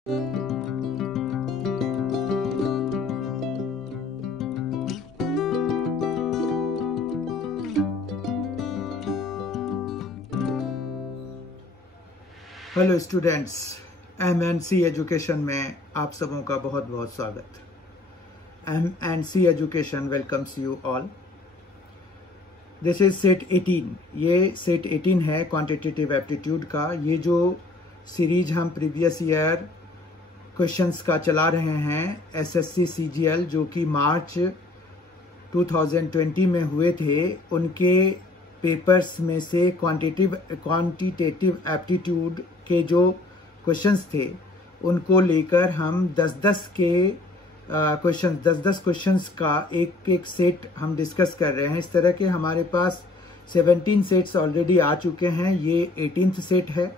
Hello students, एम&सी education में आप सबों का बहुत बहुत स्वागत। M and C education welcomes you all. This is set 18। ये सेट 18 है क्वांटिटेटिव एप्टीट्यूड का। ये जो सीरीज हम प्रीवियस ईयर क्वेश्चंस का चला रहे हैं एसएससी सीजीएल, जो कि मार्च 2020 में हुए थे, उनके पेपर्स में से क्वांटिटेटिव एप्टीट्यूड के जो क्वेश्चंस थे उनको लेकर हम 10-10 क्वेश्चंस का एक सेट हम डिस्कस कर रहे हैं। इस तरह के हमारे पास 17 सेट्स ऑलरेडी आ चुके हैं। ये 18th सेट है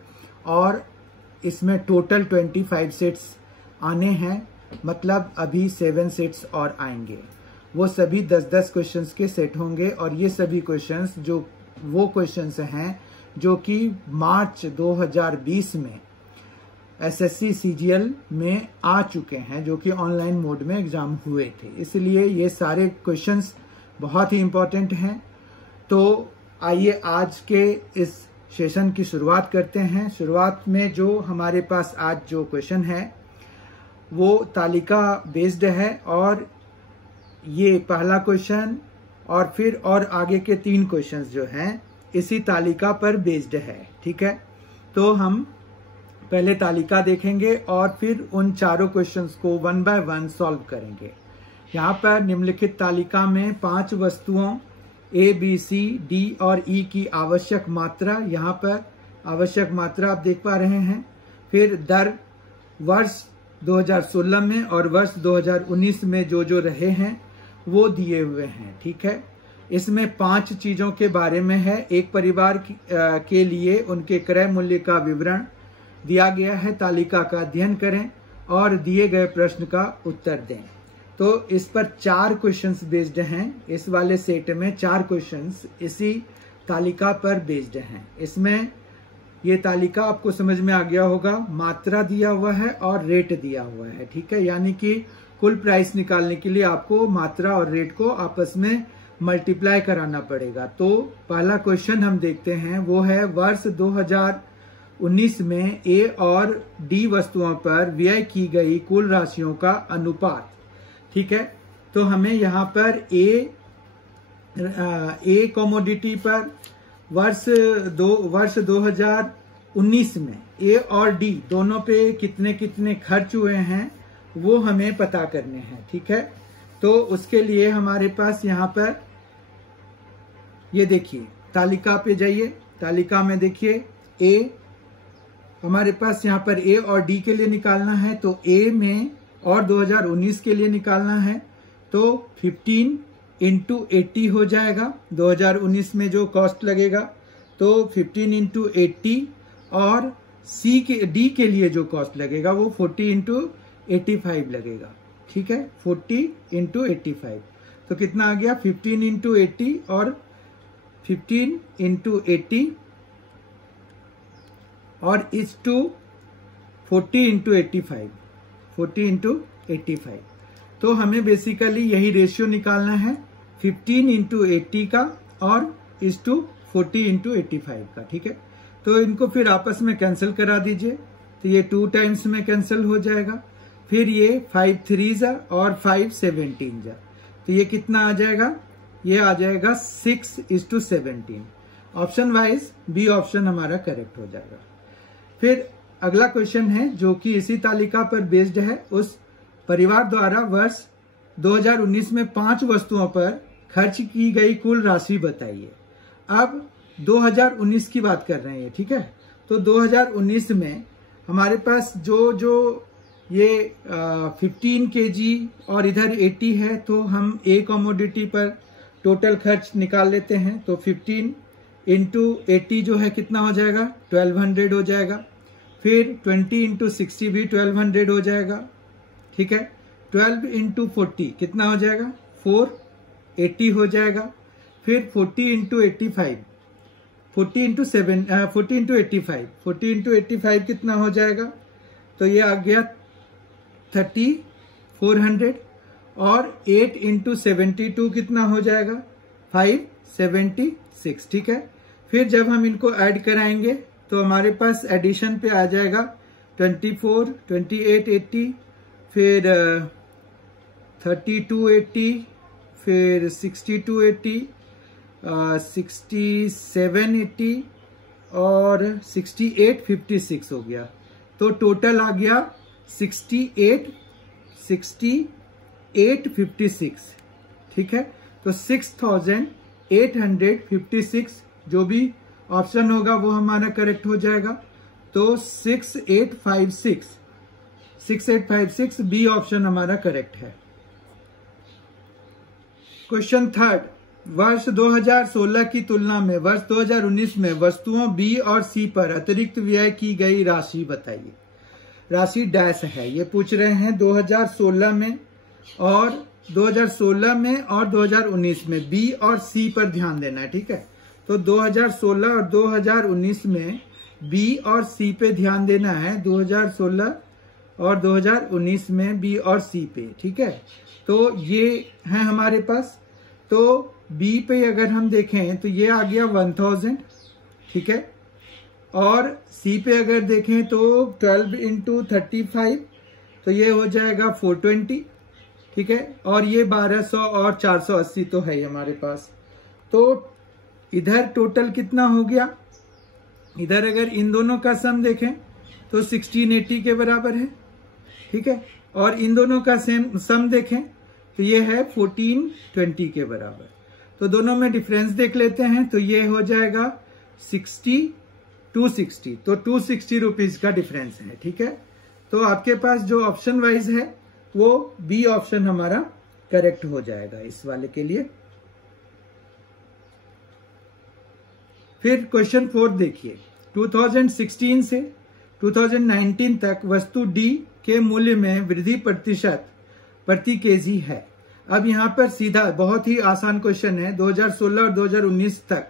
और इसमें टोटल 25 सेट्स आने हैं, मतलब अभी 7 सेट्स और आएंगे। वो सभी 10-10 क्वेश्चंस के सेट होंगे और ये सभी क्वेश्चंस वो क्वेश्चंस हैं जो कि मार्च 2020 में एसएससी सीजीएल में आ चुके हैं, जो कि ऑनलाइन मोड में एग्जाम हुए थे। इसलिए ये सारे क्वेश्चंस बहुत ही इंपॉर्टेंट हैं। तो आइए आज के इस सेशन की शुरुआत करते हैं। शुरुआत में जो हमारे पास आज जो क्वेश्चन है वो तालिका बेस्ड है और ये पहला क्वेश्चन और फिर और आगे के 3 क्वेश्चंस जो हैं इसी तालिका पर बेस्ड है। ठीक है, तो हम पहले तालिका देखेंगे और फिर उन चारों क्वेश्चंस को 1 बाय 1 सॉल्व करेंगे। यहाँ पर निम्नलिखित तालिका में 5 वस्तुओं ए, बी, सी, डी और ई की आवश्यक मात्रा, यहाँ पर आवश्यक मात्रा आप देख पा रहे हैं। फिर दर वर्ष 2016 में और वर्ष 2019 में जो रहे हैं वो दिए हुए हैं। ठीक है, इसमें 5 चीजों के बारे में है। एक परिवार के लिए उनके क्रय मूल्य का विवरण दिया गया है। तालिका का अध्ययन करें और दिए गए प्रश्न का उत्तर दें। तो इस पर 4 क्वेश्चंस बेस्ड हैं। इस वाले सेट में 4 क्वेश्चंस इसी तालिका पर बेस्ड हैं। इसमें ये तालिका आपको समझ में आ गया होगा। मात्रा दिया हुआ है और रेट दिया हुआ है। ठीक है, यानी कि कुल प्राइस निकालने के लिए आपको मात्रा और रेट को आपस में मल्टीप्लाई कराना पड़ेगा। तो पहला क्वेश्चन हम देखते हैं, वो है वर्ष 2019 में ए और डी वस्तुओं पर व्यय की गई कुल राशियों का अनुपात। ठीक है, तो हमें यहाँ पर ए कमोडिटी पर वर्ष 2019 में ए और डी दोनों पे कितने कितने खर्च हुए हैं वो हमें पता करने हैं। ठीक है, तो उसके लिए हमारे पास यहाँ पर ये देखिए, तालिका पे जाइए। तालिका में देखिए ए, हमारे पास यहाँ पर ए और डी के लिए निकालना है। तो ए में और 2019 के लिए निकालना है तो 15 × 80 हो जाएगा। 2019 में जो कॉस्ट लगेगा तो 15 × 80 और डी के लिए जो कॉस्ट लगेगा वो 40 × 85 लगेगा। ठीक है, 40 × 85 तो कितना आ गया? 15 × 80 और 15 × 80 और इस टू 40 × 85, 40 × 85। तो हमें बेसिकली यही रेशियो निकालना है 15 × 80 का और इस टू 40 × 85 का। ठीक है, तो इनको फिर आपस में कैंसिल करा दीजिए। तो ये 2 टाइम्स में कैंसिल हो जाएगा। फिर ये 5 3s और 5 17s। तो ये कितना आ जाएगा? ये आ जाएगा 6:17। ऑप्शन वाइज बी ऑप्शन हमारा करेक्ट हो जाएगा। फिर अगला क्वेश्चन है जो कि इसी तालिका पर बेस्ड है। उस परिवार द्वारा वर्ष 2019 में 5 वस्तुओं पर खर्च की गई कुल राशि बताइए। अब 2019 की बात कर रहे हैं। ठीक है, तो 2019 में हमारे पास जो ये 15 kg और इधर 80 है, तो हम ए कमोडिटी पर टोटल खर्च निकाल लेते हैं। तो 15 × 80 जो है कितना हो जाएगा? 1200 हो जाएगा। फिर 20 × 60 भी 1200 हो जाएगा। ठीक है, 12 × 40 कितना हो जाएगा? 480 हो जाएगा। फिर 40 × 85, 40 × 85 कितना हो जाएगा? तो ये आ गया 3400 और 8 इंटू 72 कितना हो जाएगा 576। ठीक है, फिर जब हम इनको ऐड कराएंगे तो हमारे पास एडिशन पे आ जाएगा 24, 28, 80, फिर 3280, फिर 6280, 6780 और 6856 हो गया। तो टोटल आ गया 6856। ठीक है, तो 6856 जो भी ऑप्शन होगा वो हमारा करेक्ट हो जाएगा। तो 6856 बी ऑप्शन हमारा करेक्ट है। क्वेश्चन थर्ड, वर्ष 2016 की तुलना में वर्ष 2019 में वस्तुओं बी और सी पर अतिरिक्त व्यय की गई राशि बताइए। राशि डैश है, ये पूछ रहे हैं 2016 में और 2019 में बी और सी पर ध्यान देना है। ठीक है, तो 2016 और 2019 में बी और सी पे ध्यान देना है। 2016 और 2019 में बी और सी पे। ठीक है, तो ये है हमारे पास। तो बी पे अगर हम देखें तो ये आ गया 1000। ठीक है, और सी पे अगर देखें तो 12 इंटू 35 तो ये हो जाएगा 420। ठीक है, और ये 1200 और 480 तो है हमारे पास। तो इधर टोटल कितना हो गया, इधर अगर इन दोनों का सम देखें तो 1680 के बराबर है। ठीक है, और इन दोनों का सम देखें तो ये है 1420 के बराबर। तो दोनों में डिफरेंस देख लेते हैं, तो ये हो जाएगा 260। तो 260 रुपीज का डिफरेंस है। ठीक है, तो आपके पास जो ऑप्शन वाइज है वो बी ऑप्शन हमारा करेक्ट हो जाएगा इस वाले के लिए। फिर क्वेश्चन 4 देखिए, 2016 से 2019 तक वस्तु डी के मूल्य में वृद्धि प्रतिशत प्रति केजी है। अब यहाँ पर सीधा बहुत ही आसान क्वेश्चन है। 2016 और 2019 तक,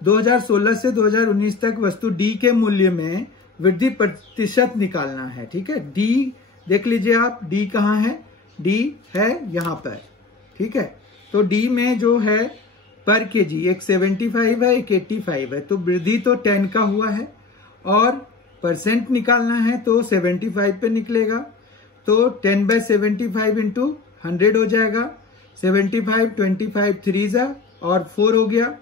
2016 से 2019 तक वस्तु डी के मूल्य में वृद्धि प्रतिशत निकालना है। ठीक है, डी देख लीजिए आप, डी कहाँ है, डी है यहाँ पर। ठीक है, तो डी में जो है पर केजी एक 75 है, एक 85 है, तो वृद्धि तो 10 का हुआ है और परसेंट निकालना है तो 75 पे निकलेगा। तो 10/75 इंटू 100 हो जाएगा। 75, 25 3 जा और 4 हो गया,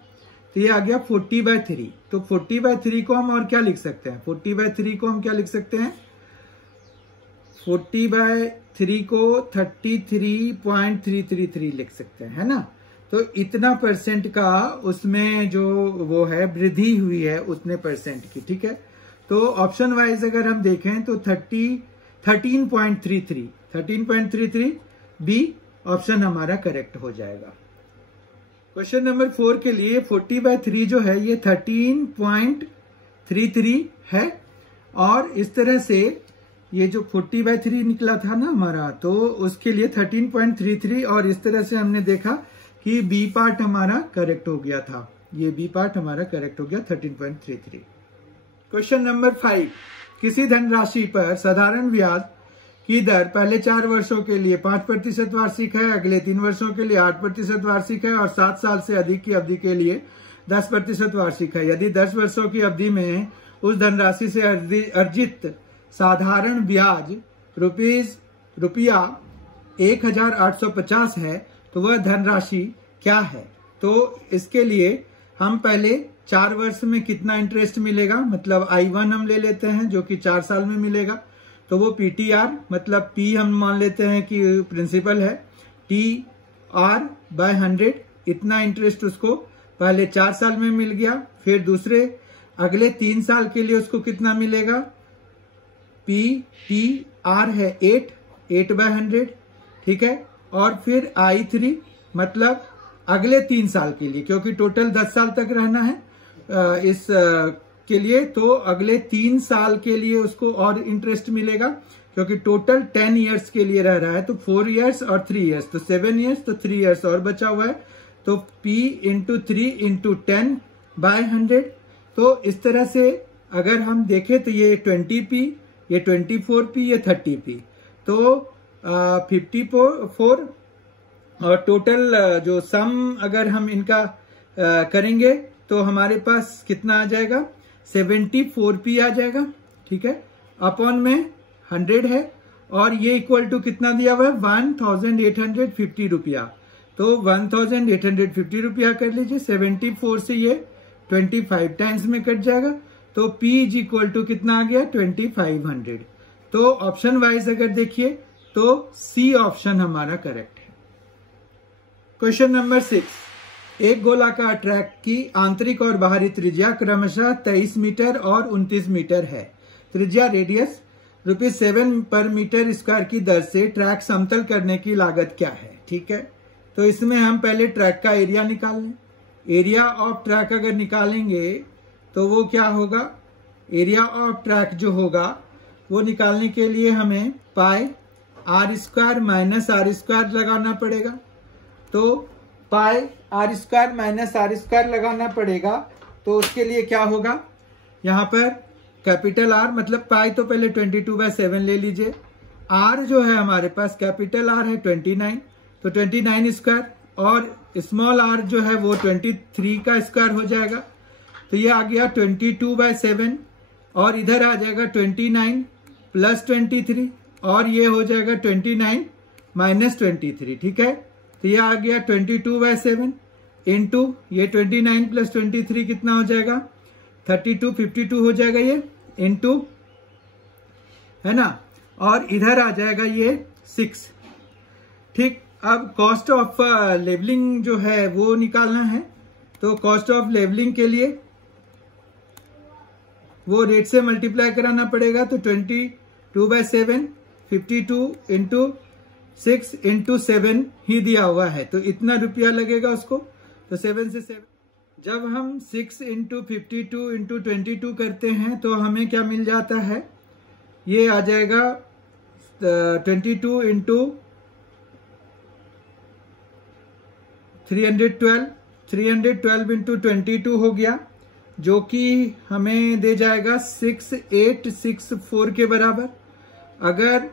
तो ये आ गया 40/3। तो 40/3 को हम और क्या लिख सकते हैं, 40/3 को हम क्या लिख सकते हैं, 40/3 को 33.333 लिख सकते हैं, है ना। तो इतना परसेंट का उसमें जो वो है वृद्धि हुई है उतने परसेंट की। ठीक है, तो ऑप्शन वाइज अगर हम देखें तो 13.33 बी ऑप्शन हमारा करेक्ट हो जाएगा। क्वेश्चन नंबर 4 के लिए 40/3 जो है ये 13.33 है, और इस तरह से ये जो 40/3 निकला था ना हमारा, तो उसके लिए 13.33, और इस तरह से हमने देखा कि बी पार्ट हमारा करेक्ट हो गया था। ये बी पार्ट हमारा करेक्ट हो गया 13.33। क्वेश्चन नंबर 5, किसी धनराशि पर साधारण ब्याज की दर पहले 4 वर्षों के लिए 5% वार्षिक है, अगले 3 वर्षों के लिए 8% वार्षिक है और 7 साल से अधिक की अवधि के लिए 10% वार्षिक है। यदि 10 वर्षों की अवधि में उस धनराशि से अर्जित साधारण ब्याज रुपया 1850 है, तो वह धनराशि क्या है। तो इसके लिए हम पहले 4 वर्ष में कितना इंटरेस्ट मिलेगा, मतलब I1 हम ले लेते हैं जो कि 4 साल में मिलेगा, तो वो PTR मतलब P हम मान लेते हैं कि प्रिंसिपल है, TR/100 इतना इंटरेस्ट उसको पहले 4 साल में मिल गया। फिर दूसरे अगले 3 साल के लिए उसको कितना मिलेगा, PTR है 8/100। ठीक है, और फिर I3 मतलब अगले 3 साल के लिए, क्योंकि टोटल 10 साल तक रहना है इस के लिए, तो अगले 3 साल के लिए उसको और इंटरेस्ट मिलेगा, क्योंकि टोटल 10 इयर्स के लिए रह रहा है, तो 4 इयर्स और 3 इयर्स, तो 7 इयर्स, तो 3 इयर्स और बचा हुआ है, तो P इंटू 3 इंटू 10/100। तो इस तरह से अगर हम देखें तो ये 20P ये 24p, ये 30p। तो 54 और टोटल जो सम अगर हम इनका करेंगे तो हमारे पास कितना आ जाएगा, 74p आ जाएगा, ठीक है। अपॉन में 100 है और ये इक्वल टू कितना दिया हुआ है, 1850 रुपया। तो 1850 रुपया कर लीजिए, 74 से ये 25 टाइम्स में कट जाएगा, तो P इज इक्वल टू कितना आ गया, 2500। तो ऑप्शन वाइज अगर देखिए तो सी ऑप्शन हमारा करेक्ट है। क्वेश्चन नंबर 6, एक गोलाकार ट्रैक की आंतरिक और बाहरी त्रिज्या क्रमशः 23 मीटर और 29 मीटर है। त्रिज्या रेडियस ₹7 पर मीटर स्क्वायर की दर से ट्रैक समतल करने की लागत क्या है, ठीक है। तो इसमें हम पहले ट्रैक का एरिया निकाल लें। एरिया ऑफ ट्रैक अगर निकालेंगे तो वो क्या होगा, एरिया ऑफ ट्रैक जो होगा वो निकालने के लिए हमें पाई r square minus r square लगाना पड़ेगा। तो पाई r square minus r square लगाना पड़ेगा, तो उसके लिए क्या होगा, यहाँ पर कैपिटल R मतलब पाई तो पहले 22/7 ले लीजिए। R जो है हमारे पास कैपिटल R है 29, तो 29 स्क्वायर और स्मॉल r जो है वो 23 का स्क्वायर हो जाएगा। तो ये आ गया 22/7 और इधर आ जाएगा 29 प्लस 23 और ये हो जाएगा 29 माइनस 23, ठीक है। तो ये आ गया 22/7 इंटू ये 29 प्लस 23 कितना हो जाएगा, 32, 52 हो जाएगा ये, इंटू, है ना, और इधर आ जाएगा ये 6, ठीक। अब कॉस्ट ऑफ लेवलिंग जो है वो निकालना है। तो कॉस्ट ऑफ लेवलिंग के लिए वो रेट से मल्टीप्लाई कराना पड़ेगा। तो 22/7 52 इंटू 6 इंटू 7 ही दिया हुआ है, तो इतना रुपया लगेगा उसको। तो 7 से 7, जब हम 6 इंटू 52 इंटू 22 करते हैं तो हमें क्या मिल जाता है, ये आ जाएगा 22 इंटू 312 इंटू 22 हो गया, जो कि हमें दे जाएगा 6864 के बराबर। अगर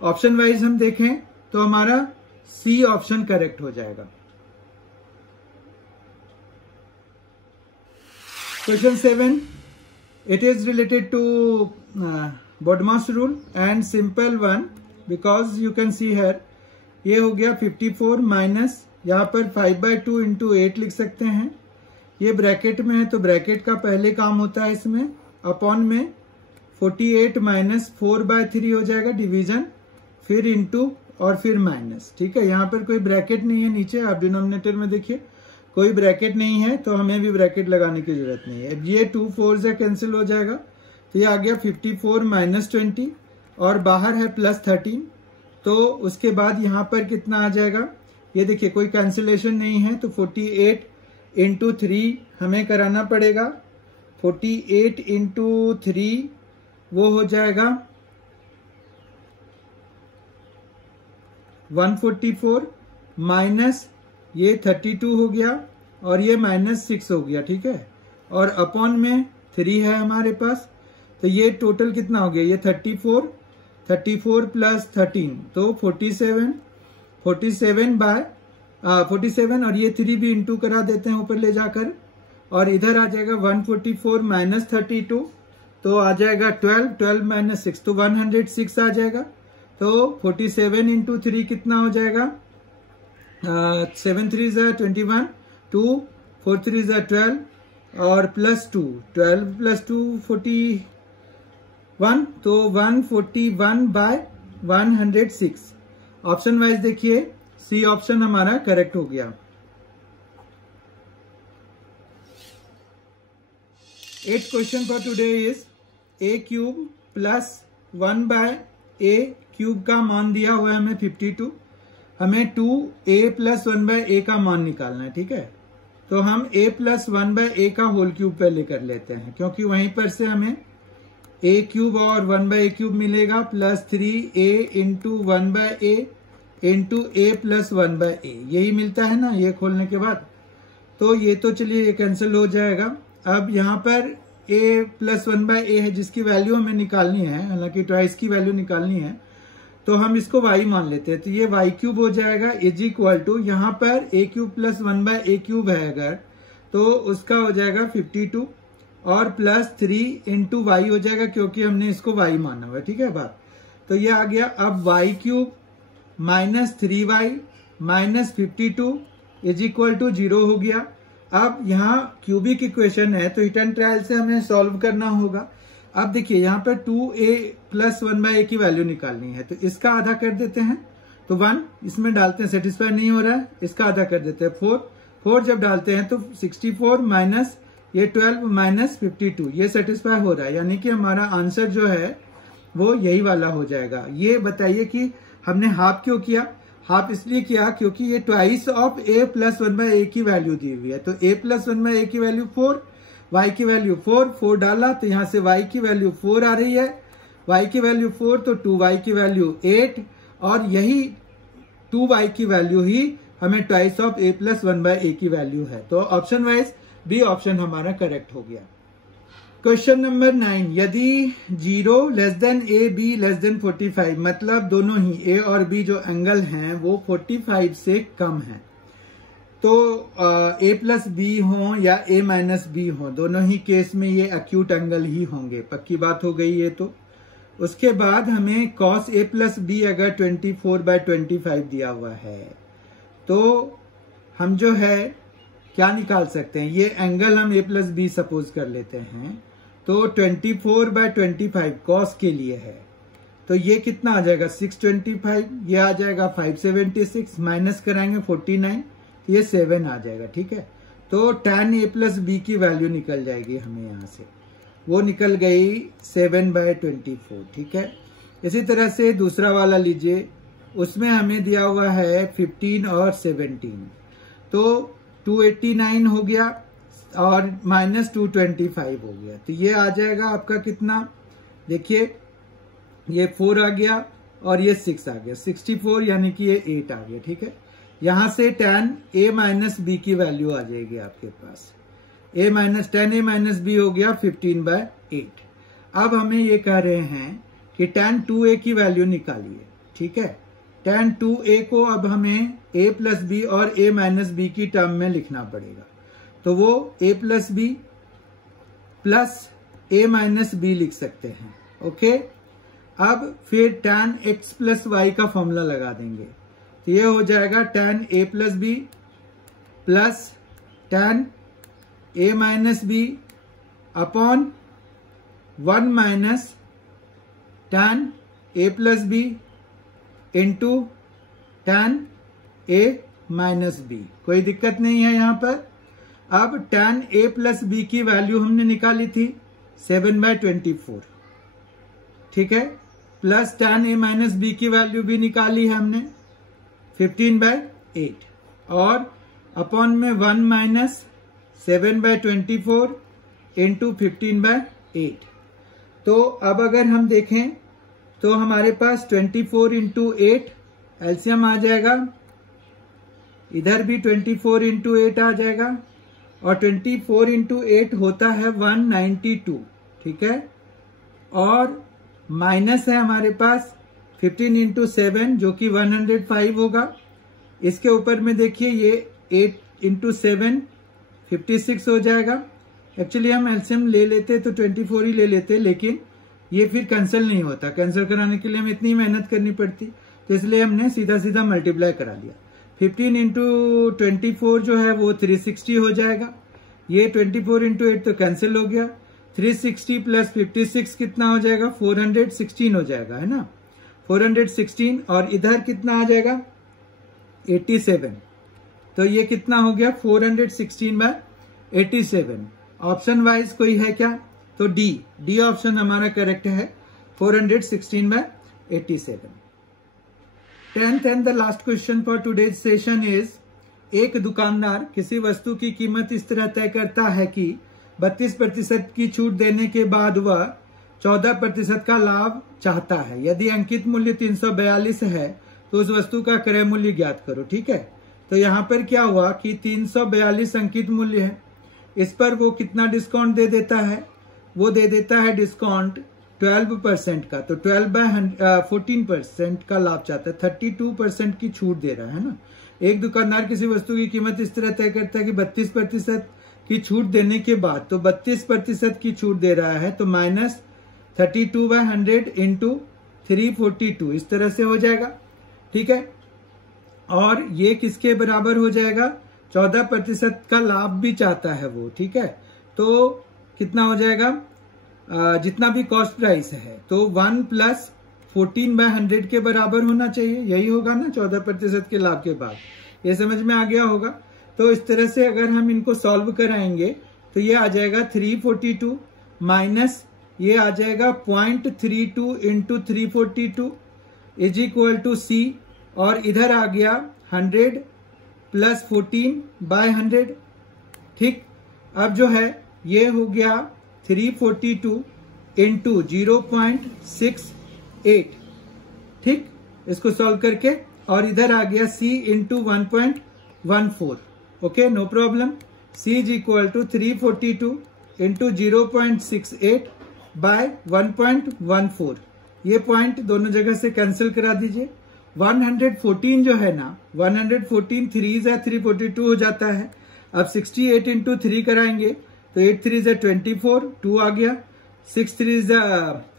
ऑप्शन वाइज हम देखें तो हमारा सी ऑप्शन करेक्ट हो जाएगा। Question 7, it is related to BODMAS rule and simple one, because you can see here ये हो गया 54 माइनस, यहाँ पर 5/2 इंटू 8 लिख सकते हैं। ये ब्रैकेट में है तो ब्रैकेट का पहले काम होता है इसमें, अपॉन में 48 माइनस 4/3 हो जाएगा डिवीजन, फिर इंटू और फिर माइनस, ठीक है। यहाँ पर कोई ब्रैकेट नहीं है नीचे, आप डिनोमिनेटर में देखिए कोई ब्रैकेट नहीं है, तो हमें भी ब्रैकेट लगाने की जरूरत नहीं है। ये 2 4 से कैंसिल हो जाएगा, तो ये आ गया 54 माइनस 20 और बाहर है प्लस 13। तो उसके बाद यहाँ पर कितना आ जाएगा, ये देखिए कोई कैंसिलेशन नहीं है, तो 48 इंटू 3 हमें कराना पड़ेगा। 48 इंटू 3 वो हो जाएगा 144 माइनस ये 32 हो गया और ये माइनस 6 हो गया, ठीक है। और अपॉन में 3 है हमारे पास, तो ये टोटल कितना हो गया, ये 34 प्लस 13 तो 47 और ये 3 भी इंटू करा देते हैं ऊपर ले जाकर, और इधर आ जाएगा 144 माइनस 32, तो आ जाएगा 12 माइनस 6 तो 106 आ जाएगा। तो 47 इंटू 3 कितना हो जाएगा, 7 3 21, 2 4 3 12 और प्लस 2, 12 प्लस 2 41, तो 141/106। ऑप्शन वाइज देखिए सी ऑप्शन हमारा करेक्ट हो गया। 8th question for today is a³ plus 1/a cube का मान दिया हुआ है हमें 52, हमें 2a प्लस 1/a का मान निकालना है, ठीक है। तो हम a प्लस 1/a का होल क्यूब पहले कर लेते हैं, क्योंकि वहीं पर से हमें a³ और 1/a³ मिलेगा, plus 3a into 1/a into a plus 1/a, यही मिलता है ना ये खोलने के बाद। तो ये तो चलिए ये कैंसिल हो जाएगा। अब यहाँ पर ए प्लस 1/a है जिसकी वैल्यू हमें निकालनी है, हालांकि ट्वाइस की वैल्यू निकालनी है, तो हम इसको y मान लेते हैं। तो ये y क्यूब हो जाएगा इज इक्वल टू, यहाँ पर a cube plus 1/a cube है अगर, तो उसका हो जाएगा 52 और प्लस 3 इंटू वाई हो जाएगा क्योंकि हमने इसको y माना हुआ है। ठीक है बात, तो ये आ गया। अब y cube minus 3y minus 52 is equal to 0 हो गया। अब यहाँ क्यूबिक इक्वेशन है तो हिट एंड ट्रायल से हमें सॉल्व करना होगा। अब देखिए यहाँ पर 2a प्लस 1/a की वैल्यू निकालनी है, तो इसका आधा कर देते हैं, तो 1 इसमें डालते हैं, सेटिस्फाई नहीं हो रहा है, इसका आधा कर देते हैं 4 जब डालते हैं तो 64 माइनस ये 12 माइनस 52 ये सेटिस्फाई हो रहा है, यानी कि हमारा आंसर जो है वो यही वाला हो जाएगा। ये बताइए कि हमने हाफ क्यों किया? हाफ इसलिए किया क्योंकि ये twice of a plus 1/a की वैल्यू दी हुई है, तो a प्लस 1/a की वैल्यू 4, y की वैल्यू 4 डाला तो यहां से y की वैल्यू 4 आ रही है, y की वैल्यू 4 तो 2y की वैल्यू 8, और यही 2y की वैल्यू ही हमें twice of a plus 1/a की वैल्यू है। तो ऑप्शन वाइज बी ऑप्शन हमारा करेक्ट हो गया। क्वेश्चन नंबर 9, यदि 0 less than a b less than 45, मतलब दोनों ही a और b जो एंगल हैं वो 45 से कम है, तो a प्लस बी हो या a माइनस बी हो, दोनों ही केस में ये एक्यूट एंगल ही होंगे, पक्की बात हो गई ये। तो उसके बाद हमें cos a प्लस बी अगर 24/25 दिया हुआ है तो हम जो है क्या निकाल सकते हैं, ये एंगल हम a प्लस बी सपोज कर लेते हैं, तो 24/25 cos के लिए है, तो ये कितना आ जाएगा 625, ये आ जाएगा 576, माइनस कराएंगे 49, ये 7 आ जाएगा। ठीक है, तो tan a प्लस बी की वैल्यू निकल जाएगी हमें यहां से, वो निकल गई 7/24। ठीक है, इसी तरह से दूसरा वाला लीजिए, उसमें हमें दिया हुआ है 15 और 17, तो 289 हो गया और माइनस 225 हो गया, तो ये आ जाएगा आपका कितना, देखिए ये 4 आ गया और ये 6 आ गया, 64 यानी कि ये 8 आ गया। ठीक है, यहां से tan a माइनस बी की वैल्यू आ जाएगी आपके पास, tan a माइनस बी हो गया 15/8। अब हमें ये कह रहे हैं कि tan 2a की वैल्यू निकालिए। ठीक है, tan 2a को अब हमें a प्लस बी और a माइनस बी की टर्म में लिखना पड़ेगा, तो वो a plus b plus a minus b लिख सकते हैं। ओके, अब फिर tan x प्लस वाई का फॉर्मूला लगा देंगे, तो ये हो जाएगा tan a plus b plus tan a minus b upon 1 minus tan a plus b into tan a minus b. कोई दिक्कत नहीं है यहां पर। अब tan a प्लस बी की वैल्यू हमने निकाली थी 7/24, ठीक है, plus tan a minus b की वैल्यू भी निकाली है हमने 15/8, और अपॉन में 1 माइनस 7/24 इंटू 15/8। तो अब अगर हम देखें तो हमारे पास 24 इंटू 8 एलसीएम आ जाएगा, इधर भी 24 इंटू 8 आ जाएगा, और 24 इंटू 8 होता है 192। ठीक है, और माइनस है हमारे पास 15 इंटू 7 जो कि 105 होगा। इसके ऊपर में देखिए ये 8 इंटू 7 56 हो जाएगा। एक्चुअली हम एलसीएम ले लेते तो 24 ही ले लेते, लेकिन ये फिर कैंसिल नहीं होता, कैंसिल कराने के लिए हमें इतनी मेहनत करनी पड़ती, तो इसलिए हमने सीधा सीधा मल्टीप्लाई करा दिया। 15 इंटू 24 जो है वो 360 हो जाएगा, ये 24 इंटू 8 तो कैंसिल हो गया, 360 प्लस 56 कितना हो जाएगा 416 हो जाएगा, है ना, 416, और इधर कितना आ जाएगा 87, तो ये कितना हो गया 416/87। ऑप्शन वाइज कोई है क्या, तो डी ऑप्शन हमारा करेक्ट है 416/87। 10th and the last question for today's session is, एक दुकानदार किसी वस्तु की कीमत इस तरह तय करता है कि 32% की छूट देने के बाद वह 14% का लाभ चाहता है। यदि अंकित मूल्य 342 है तो उस वस्तु का क्रय मूल्य ज्ञात करो। ठीक है, तो यहाँ पर क्या हुआ कि 342 अंकित मूल्य है, इस पर वो कितना डिस्काउंट दे देता है, वो दे देता है डिस्काउंट 12% का, तो 12/14% का लाभ चाहता है, 32% की छूट दे रहा है ना। एक दुकानदार किसी वस्तु की कीमत इस तरह तय करता है कि 32% की छूट देने के बाद तो 32% की छूट दे रहा है, तो -32/100 इंटू 342 इस तरह से हो जाएगा, ठीक है। और ये किसके बराबर हो जाएगा, 14% का लाभ भी चाहता है वो, ठीक है। तो कितना हो जाएगा, जितना भी कॉस्ट प्राइस है तो 1 + 14/100 के बराबर होना चाहिए, यही होगा ना 14% के लाभ के बाद। ये समझ में आ गया होगा। तो इस तरह से अगर हम इनको सॉल्व कराएंगे तो ये आ जाएगा 342 माइनस ये आ जाएगा 0.32 into 342 is equal to C, और इधर आ गया 100 + 14/100, ठीक। अब जो है ये हो गया 342 इंटू 0.68, ठीक। इसको सॉल्व करके, और इधर आ गया C into 1.14, okay, no problem. C is equal to 342 into 0.68/1.14। ये पॉइंट दोनों जगह से कैंसिल करा दीजिए। 114 जो है ना, 114 3 से 342 हो जाता है। अब 68 इंटू 3 कराएंगे तो 8 3 से 24, 2 आ गया, 6 3 से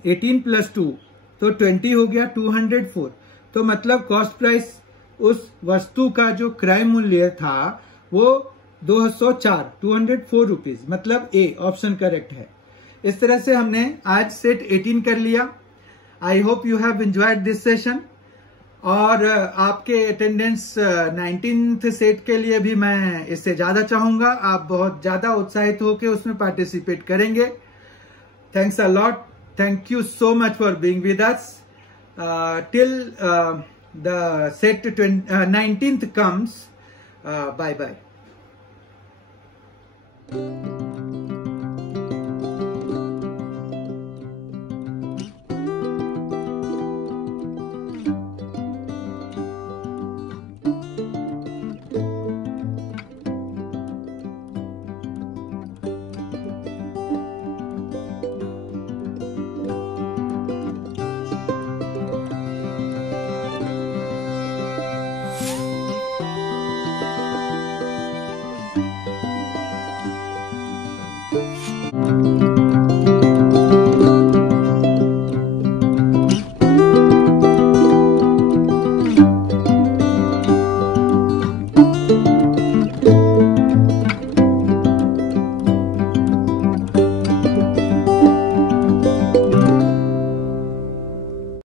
18 + 2 तो 20 हो गया, 204। तो मतलब कॉस्ट प्राइस उस वस्तु का जो क्रय मूल्य था वो 204 रुपीज, मतलब ए ऑप्शन करेक्ट है। इस तरह से हमने आज सेट 18 कर लिया। I hope you have enjoyed this session, और आपके अटेंडेंस 19th सेट के लिए भी मैं इससे ज्यादा चाहूंगा। आप बहुत ज्यादा उत्साहित होकर उसमें पार्टिसिपेट करेंगे। Thanks a lot, thank you so much for being with us till the set 19th comes. Bye bye.